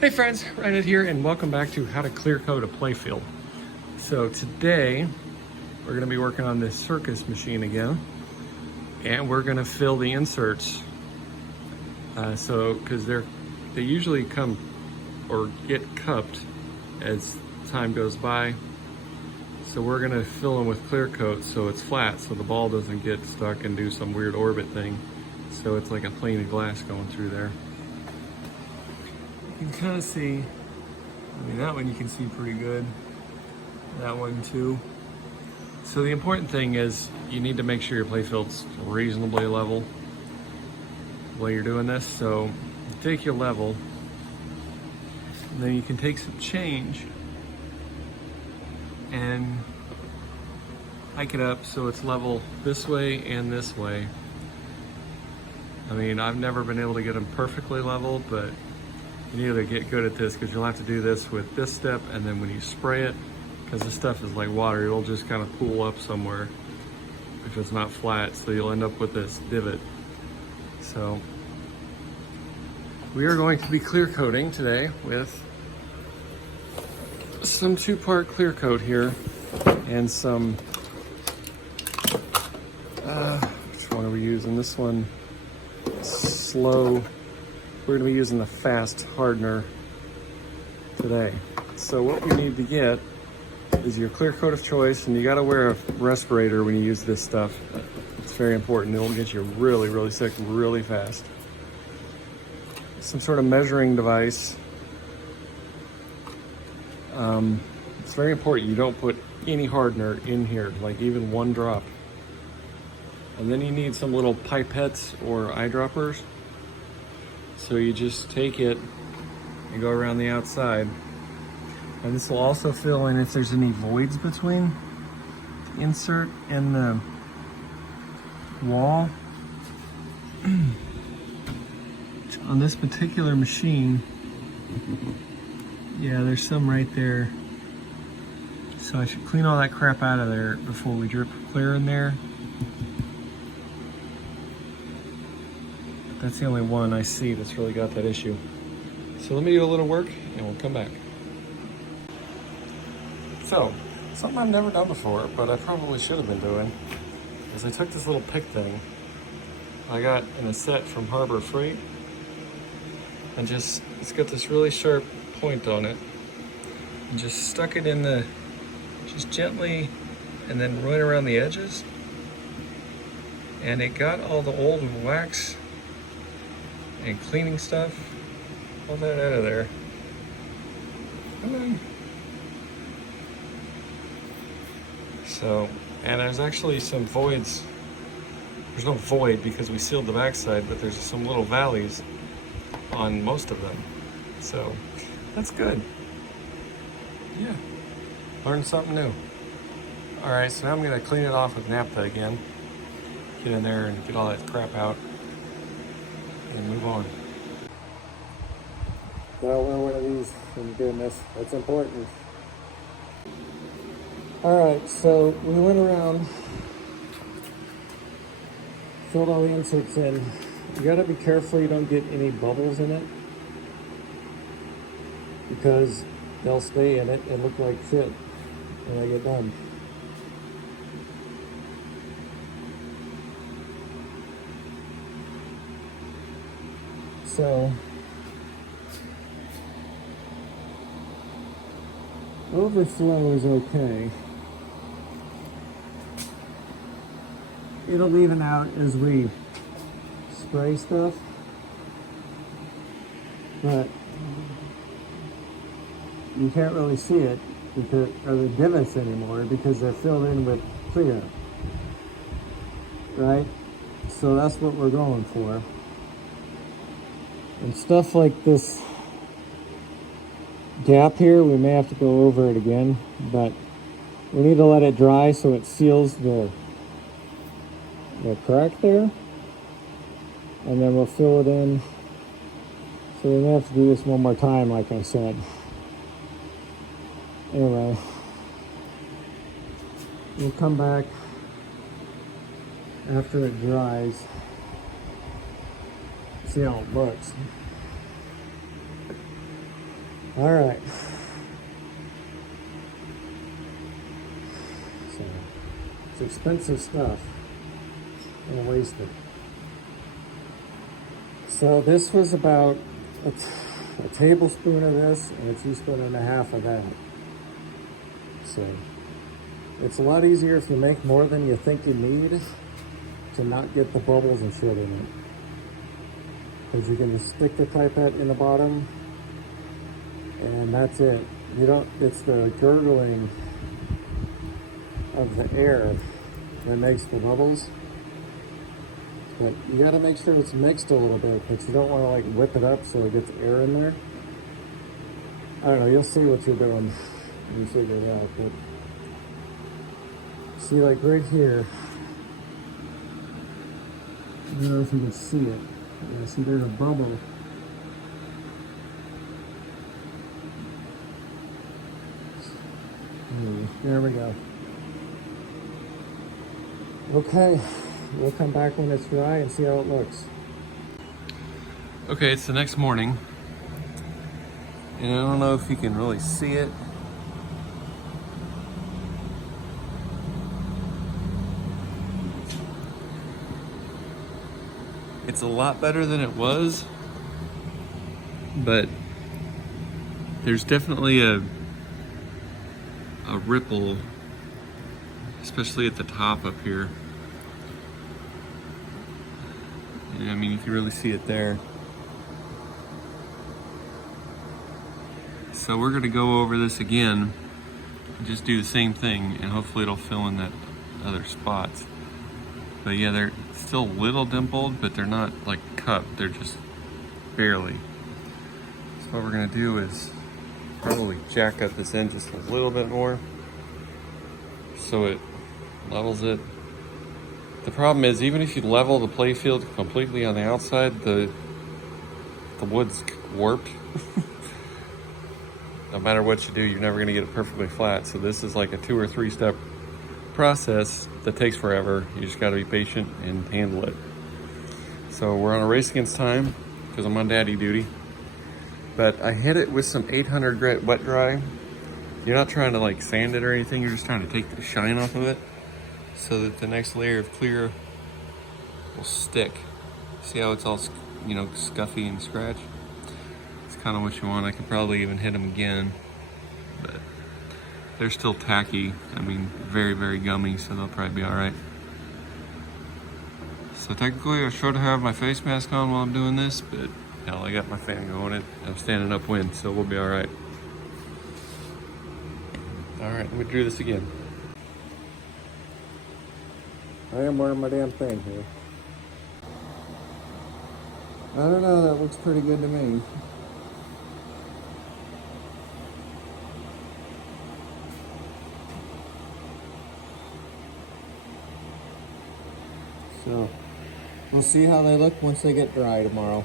Hey friends, Ryan here and welcome back to How to Clear Coat a Playfield. So today we're going to be working on this circus machine again, and we're going to fill the inserts. Because they usually come or get cupped as time goes by. So we're going to fill them with clear coat so it's flat, so the ball doesn't get stuck and do some weird orbit thing. So it's like a plane of glass going through there. You can kind of see, that one you can see pretty good. That one too. So the important thing is you need to make sure your playfield's reasonably level while you're doing this. So you take your level, and then you can take some change and hike it up so it's level this way and this way. I've never been able to get them perfectly level, but you need to get good at this because you'll have to do this with this step, and then when you spray it, because this stuff is like water, it'll just kind of pool up somewhere if it's not flat, so you'll end up with this divot. So we are going to be clear coating today with some 2-part clear coat here and some, which one are we using? This one, slow. We're going to be using the fast hardener today. So what we need to get is your clear coat of choice, and you got to wear a respirator when you use this stuff. It's very important. It'll get you really, really sick really fast. Some sort of measuring device. It's very important you don't put any hardener in here, like even one drop. And then you need some little pipettes or eyedroppers. So you just take it and go around the outside. And this will also fill in if there's any voids between the insert and the wall. On this particular machine, yeah, there's some right there. So I should clean all that crap out of there before we drip clear in there. That's the only one I see that's really got that issue. So let me do a little work and we'll come back. So, something I've never done before, but I probably should have been doing, is I took this little pick thing I got in a set from Harbor Freight, and it's got this really sharp point on it, and just stuck it in just gently, and then right around the edges, and it got all the old wax and cleaning stuff, all that out of there. And there's actually some voids. There's no void because we sealed the backside, but there's some little valleys on most of them. So that's good. Yeah, learned something new. All right, so now I'm gonna clean it off with naphtha again. Get in there and get all that crap out and move on. Gotta wear one of these when you're doing this. That's important. Alright, so we went around, filled all the inserts in. You gotta be careful you don't get any bubbles in it, because they'll stay in it and look like shit when I get done. So overflow is okay. It'll even out as we spray stuff, but you can't really see it because or the divots anymore because they're filled in with clear, right? So that's what we're going for. And stuff like this gap here, we may have to go over it again, but we need to let it dry so it seals the crack there, and then we'll fill it in. So we may have to do this one more time, like I said. Anyway, we'll come back after it dries, see how it looks. All right. So it's expensive stuff and wasted. So this was about a tablespoon of this and a teaspoon and a half of that. So it's a lot easier if you make more than you think you need to not get the bubbles and shit in it. Because you can just stick the pipette in the bottom and that's it. You don't, it's the gurgling of the air that makes the bubbles. But you gotta make sure it's mixed a little bit, but you don't wanna like whip it up so it gets air in there. I don't know, you'll see what you're doing when you figure it out, but see like right here, I don't know if you can see it. Yeah, see there's a bubble. There we go. Okay, we'll come back when it's dry and see how it looks. Okay, it's the next morning, and I don't know if you can really see it. It's a lot better than it was, but there's definitely a ripple, especially at the top up here. And, I mean, you can really see it there. So we're gonna go over this again and just do the same thing, and hopefully it'll fill in that other spots. But yeah, they're still a little dimpled, but they're not like cupped, they're just barely. So what we're gonna do is probably jack up this end just a little bit more so it levels it. The problem is, even if you level the playfield completely on the outside, the wood's warped. No matter what you do, you're never gonna get it perfectly flat. So this is like a 2 or 3 step process that takes forever. You just gotta be patient and handle it. So we're on a race against time because I'm on daddy duty. But I hit it with some 800 grit wet dry. You're not trying to like sand it or anything, you're just trying to take the shine off of it so that the next layer of clear will stick. See how it's all, you know, scuffy and scratch? It's kind of what you want. I could probably even hit them again, but they're still tacky. I mean, very, very gummy, so they'll probably be all right. So technically I should have my face mask on while I'm doing this, but hell, I got my fan going and I'm standing upwind, so we'll be all right. All right, let me do this again. I am wearing my damn thing here. I don't know, that looks pretty good to me. So, we'll see how they look once they get dry tomorrow.